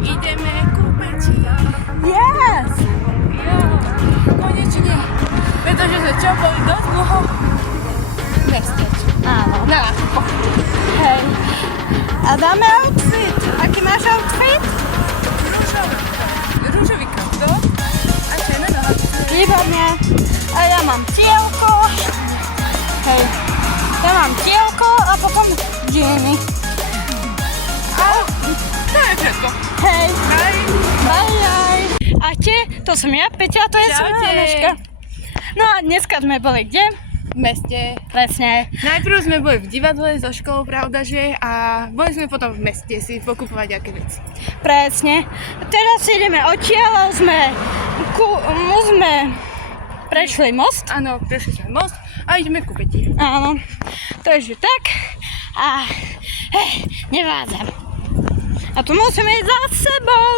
Ideme kúpať. Yes! Jo, konečne. Pretože sme čo boli dosť dlho v meste. Áno. Na nákupoch. Hej. A dáme outfit. Aký máš outfit? Rúžový kaptor a černé nohavice. Výborne. A ja mám tielko. Hej. Ja mám tielko a potom džíny. A to je všetko. Hej. Hej. Bye. A te, to som ja, Peťa, to je Čaute. Aneška. No a dneska sme boli kde? V meste. Presne. Najprv sme boli v divadle so školou, pravdaže, a boli sme potom v meste si pokupovať aké veci. Presne. Teraz ideme odtiaľ, sme prešli most. Áno, prešli sme most a ideme kúpiť. Áno. Takže tak. A nevádzam. A tu musíme ísť za sebou.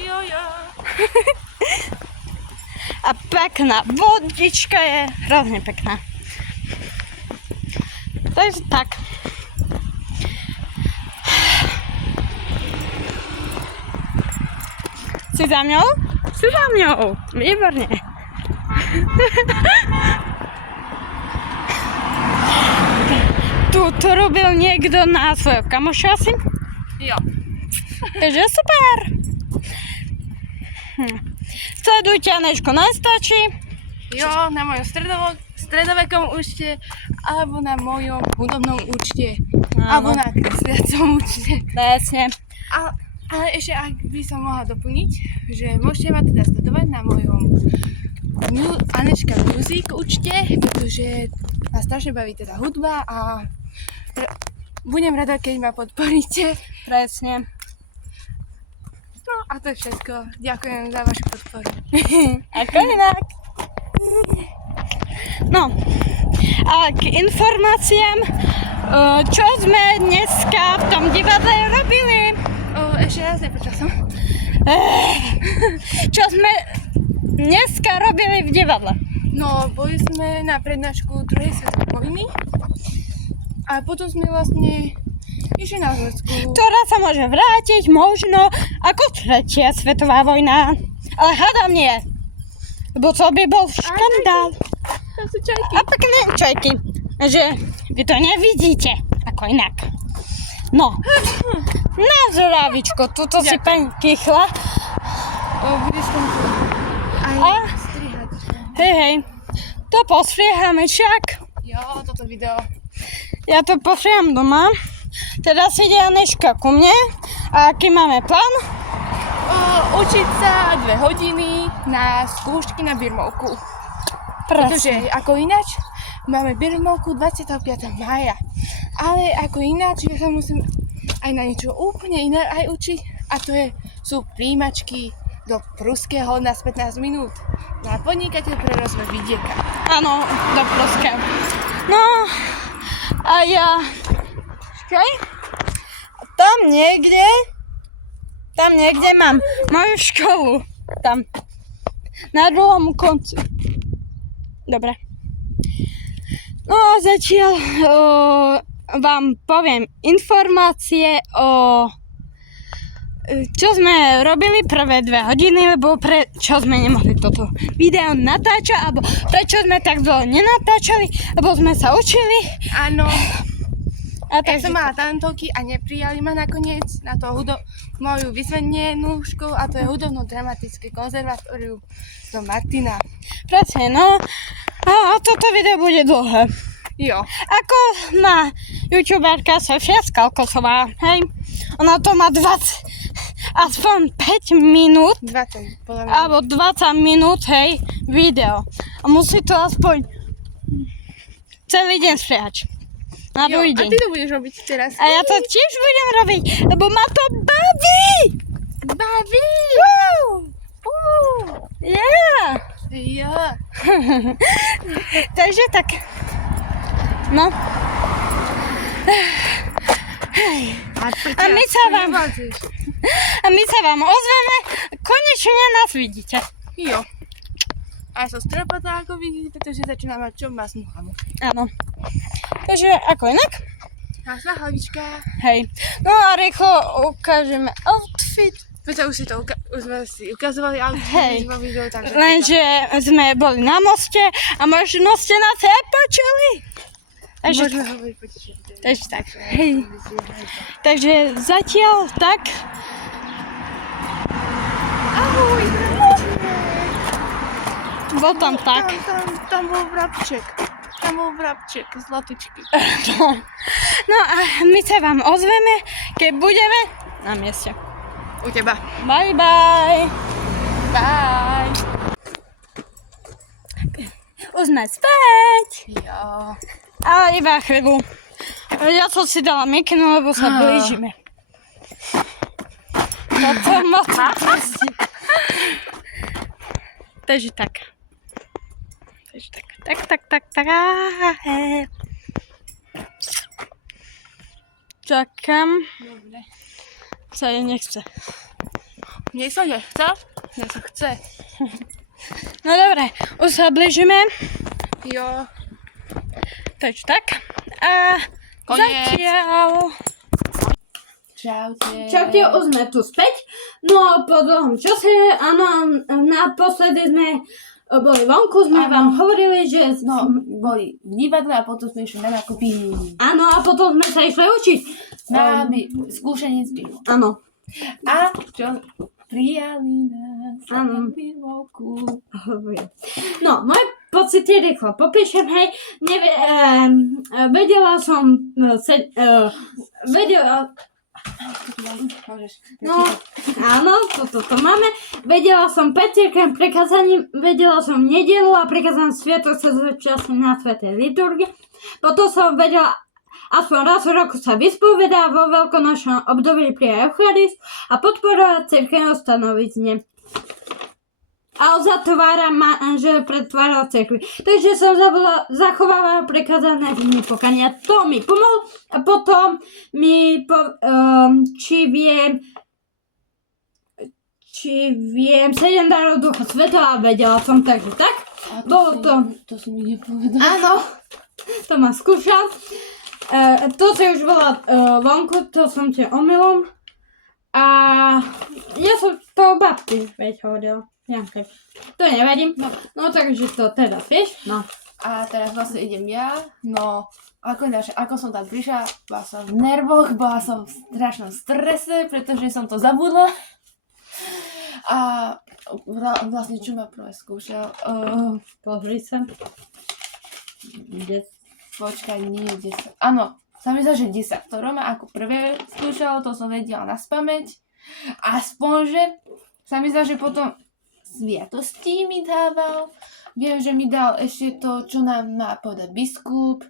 Jo. A pekná vodička je hrozne pekná. Takže tak. Si za mňou? Si za mňou. Výborne. Tu robil niekto na svojho kamoša asi? Jo. Takže super. Sledujte Anešku na Instači. Jo, na mojom stredovekom účte, alebo na mojom hudobnom účte, alebo na kresliacom účte. Presne. Ale ešte, ak by som mohla doplniť, že môžete ma teda sledovať na mojom Aneška Music účte, pretože ma strašne baví teda hudba a budem rada, keď ma podporíte. Presne. No a to je všetko. Ďakujem za vašu podporu. Ako inak. No, a k informáciám, čo sme dneska v tom divadle robili? Ešte raz nepočula som. Čo sme dneska robili v divadle? No, boli sme na prednášku druhej svetovej vojny a potom sme vlastne išli na Zmrzku. Ktorá sa môže vrátiť možno ako tretia svetová vojna. Ale hádam nie. Lebo to by bol škandál. Tam sú čajky. A pekné čajky. Že vy to nevidíte. Ako inak. No. Na zdravíčko. Tuto si pani kýchla. Budeš tam tu aj A? strihať. Hej. To postriehame však. Jo, toto video. Ja to postrieham doma. Teraz ide Aneška ku mne. A aký máme plán? Učiť sa 2 hodiny na skúšky na birmovku. Pretože ako ináč máme birmovku 25. mája. Ale ako ináč, ja sa musím aj na niečo úplne iné aj učiť. A to sú príjimačky do pruského na 15 minút. Na podnikateľ pre rozvoj vidieka. Áno, do pruského. No, a ja... Čakaj. Tam niekde mám moju školu. Tam. Na druhom konci. Dobre. No a zatiaľ vám poviem informácie o čo sme robili prvé 2 hodiny, lebo prečo sme nemohli toto video natáčať, alebo prečo sme tak dlho nenatáčali, lebo sme sa učili. Áno. A Ja som mala talentovky a neprijali ma nakoniec na to moju vyzvenenú školu, a to je hudobno-dramatické konzervatórium do Martina. Presne, no. A toto video bude dlhé. Jo. Ako má youtuberka Sofia Skalkosová, hej. Ona to má aspoň 5 minút. 20, podľa mňa. Alebo 20 minút, hej, video. A musí to aspoň celý deň strihať. Na Jo, druhý a deň. ty to budeš robiť teraz. A ja to tiež budem robiť, lebo ma to baví! Baví! Yeah! Jo. Takže tak. No. A my sa vám ozveme, konečne nás vidíte. Jo. A ja som stropatá, ako vidíte, pretože začínam mať čo masnú hlavu. Áno. Takže ako inak? Krásná hlavička. Hej. No a rýchlo ukážeme outfit. Už sme si ukazovali outfit, Hej. video, takže... Lenže sme boli na moste a možno ste nás nepočuli. Takže, Môžeme hovoriť potešenie. takže tak. Hej. Takže zatiaľ tak. Ahoj, vrabček. Bol tam tak. Tam bol vrabček. Tam bol vrabček z latučky. No a my sa vám ozveme, keď budeme na mieste. U teba. Bye bye. Bye. Už sme späť. Jo. Ale iba chvíľu. Ja som si dala mikinu, lebo sa blížime. Potom ma to pustí. Takže tak. Tak. Čakám. Dobre. Sa jej nechce. Mne sa nechce? Mne sa chce. No dobre, už sa blížime. Jo. Takže tak. A Koniec. zatiaľ. Čaute. Čaute, už sme tu späť. No po dlhom čase, áno, naposledy sme boli vonku, sme vám hovorili, že... No, boli v divadle a potom sme išli na nákupy. Áno, a potom sme sa išli učiť. Na skúšanictví. Áno. A čo? Prijali nás Áno. na birmovku. No, moje pocity rýchlo popíšem, hej. Vedela som... Môžeš. No, áno, toto máme. Vedela som Petrika prikazaním, vedela som nedelu a prikazanie sviatok sa zúčastniť na svätej liturgii. Potom som vedela aspoň raz v roku sa vyspovedá vo veľkonočnom období pri Eucharist a podporovať cirkevné ustanovizne. A uzatvára manžel pretváral cirkvi. Takže som zachovávala prikazané dni pokania. To mi pomohlo. A potom mi či viem 7 darov Ducha Svätého a vedela som, takže tak. Bolo to... To si mi nepovedal. Áno, to ma skúšal. To si už bola vonku, to som ti omylom. A ja som to babky veď hovorila. Janke. To nevadím. No takže to teda vieš. No. A teraz vlastne idem ja. No, ako som tam prišla, bola som v nervoch, bola som v strašnom strese, pretože som to zabudla. A vlastne čo ma prvé skúšal? Pozri sa. Počkaj, nie 10. Áno, sa mi zdá, že 10. To Roma ako prvé skúšal, to som vedela naspamäť. Aspoň, že sa mi zdá, že potom sviatosti mi dával. Viem, že mi dal ešte to, čo nám má povedať biskup.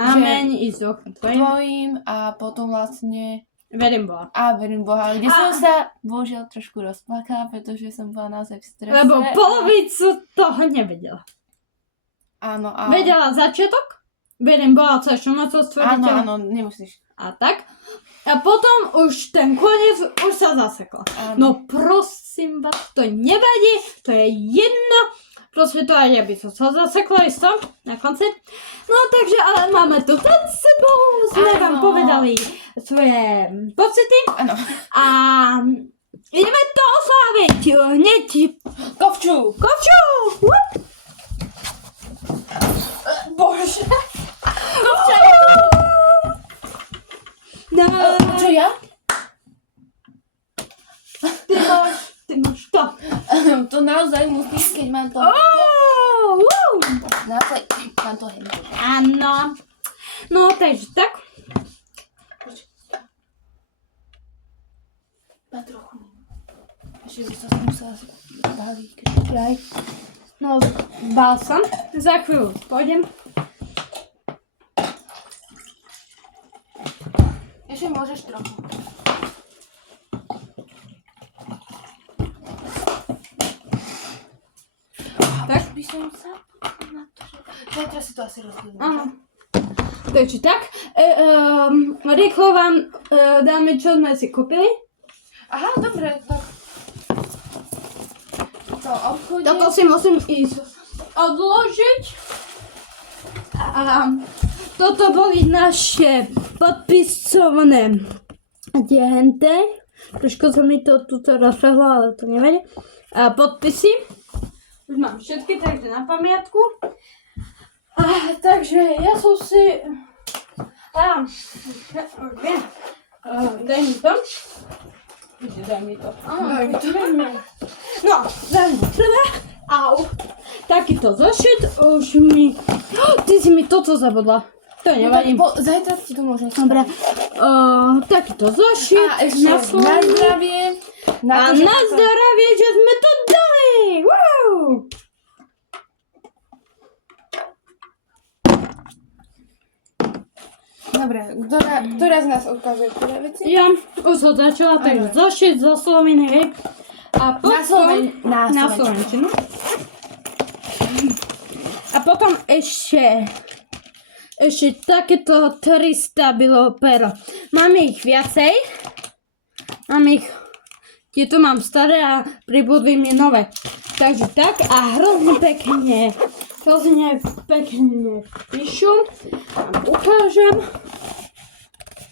Amen i s duchom Tvojim a potom vlastne... Verím Boha. A verím Boha, kde som sa bohužiaľ trošku rozplakala, pretože som bola naozaj v strese. Lebo polovicu toho nevedela. Áno, áno. Vedela začiatok? Verím Boha, co ešte mocou stvoriteľa. Áno, nemusíš. A tak. A potom už ten koniec už sa zasekla. Áno. No prosím vás, to nevadí, to je jedno. Proste to aj ja by som sa zasekla isto na konci. No takže, ale máme tu pred sebou, sme vám povedali svoje pocity. Áno. A ideme to osláviť hneď. Kovču! Wup. Bože! Kovča! No, Čo ja? ty máš to. To naozaj musíš, keď mám to... Naozaj mám to hento. Áno. No, takže tak. Má trochu. Ešte by som sa musela baviť. No, bál som. Za chvíľu pôjdem. Ešte môžeš trochu. Tak? By som sa... Zajtra si to asi rozhodnú. Áno. Takže tak. Rýchlo vám dáme, čo sme si kúpili. Aha, dobre, tak. To obchodí. Toto si musím ísť odložiť. A toto boli naše podpisované diehente. Trošku sa mi to tuto rozšahlo, ale to nevadí. A podpisy. Už mám všetky, takže na pamiatku. Takže ja som si... Daj mi to. Daj mi to. No, daj mi to. Au. Takýto zošit, už mi... Ty si mi toto zabudla. To nevadí. Zajtra ti to môžem spraviť. Dobre. Takýto zošit. A ešte na zdravie. Na zdravie, že sme to dali. Wow. Dobre, ktorá z nás ukáže ktoré veci? Ja už som začala, takže zošit zo Sloveny, hej. A potom... Na slovenčinu. A potom ešte takéto 300 bylo pero. Máme ich viacej. Tieto mám staré a pribudli mi nové. Takže tak a hrozne pekne píšu. Vám ukážem.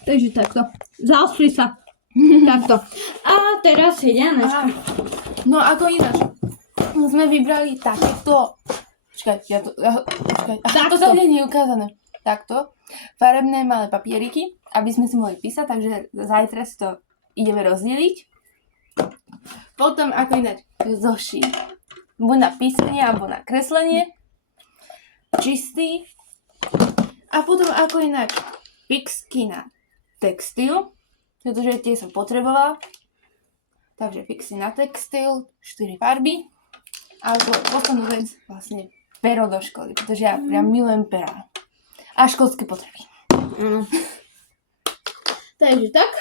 Takže takto. Zaspri sa. Takto. A teraz ideme. No ako ináč. Sme vybrali takéto. Počkaj, to tam nie je ukázané. Takto. Farebné malé papieriky, aby sme si mohli písať, takže zajtra si to ideme rozdeliť. Potom ako ináč zošit. Buď na písanie, alebo na kreslenie. Čistý. A potom ako ináč fixky na textil, pretože tie som potrebovala. Takže fixy na textil, 4 farby. A to poslednú vec vlastne pero do školy, pretože ja priam milujem pera. A školské potreby. Takže tak.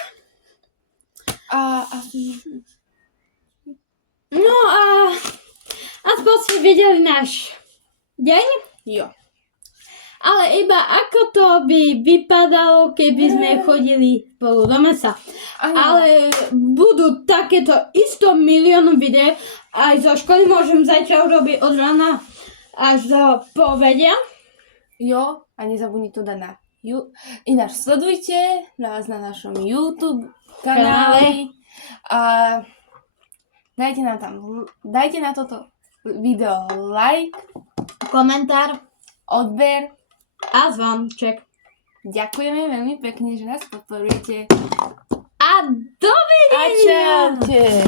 A No a aspoň ste videli náš deň. jo. Ale iba ako to by vypadalo, keby sme chodili spolu do mesa. Ale budú takéto isto miliónov videí. Aj zo školy môžem zajtra urobiť od rána až do povedia. Jo, a nezabudni to dať na ináč sledujte nás na našom YouTube kanáli a dajte na toto video like, Komentár odber. a zvonček. Ďakujeme veľmi pekne, že nás podporujete. A dovidenia! A čaute!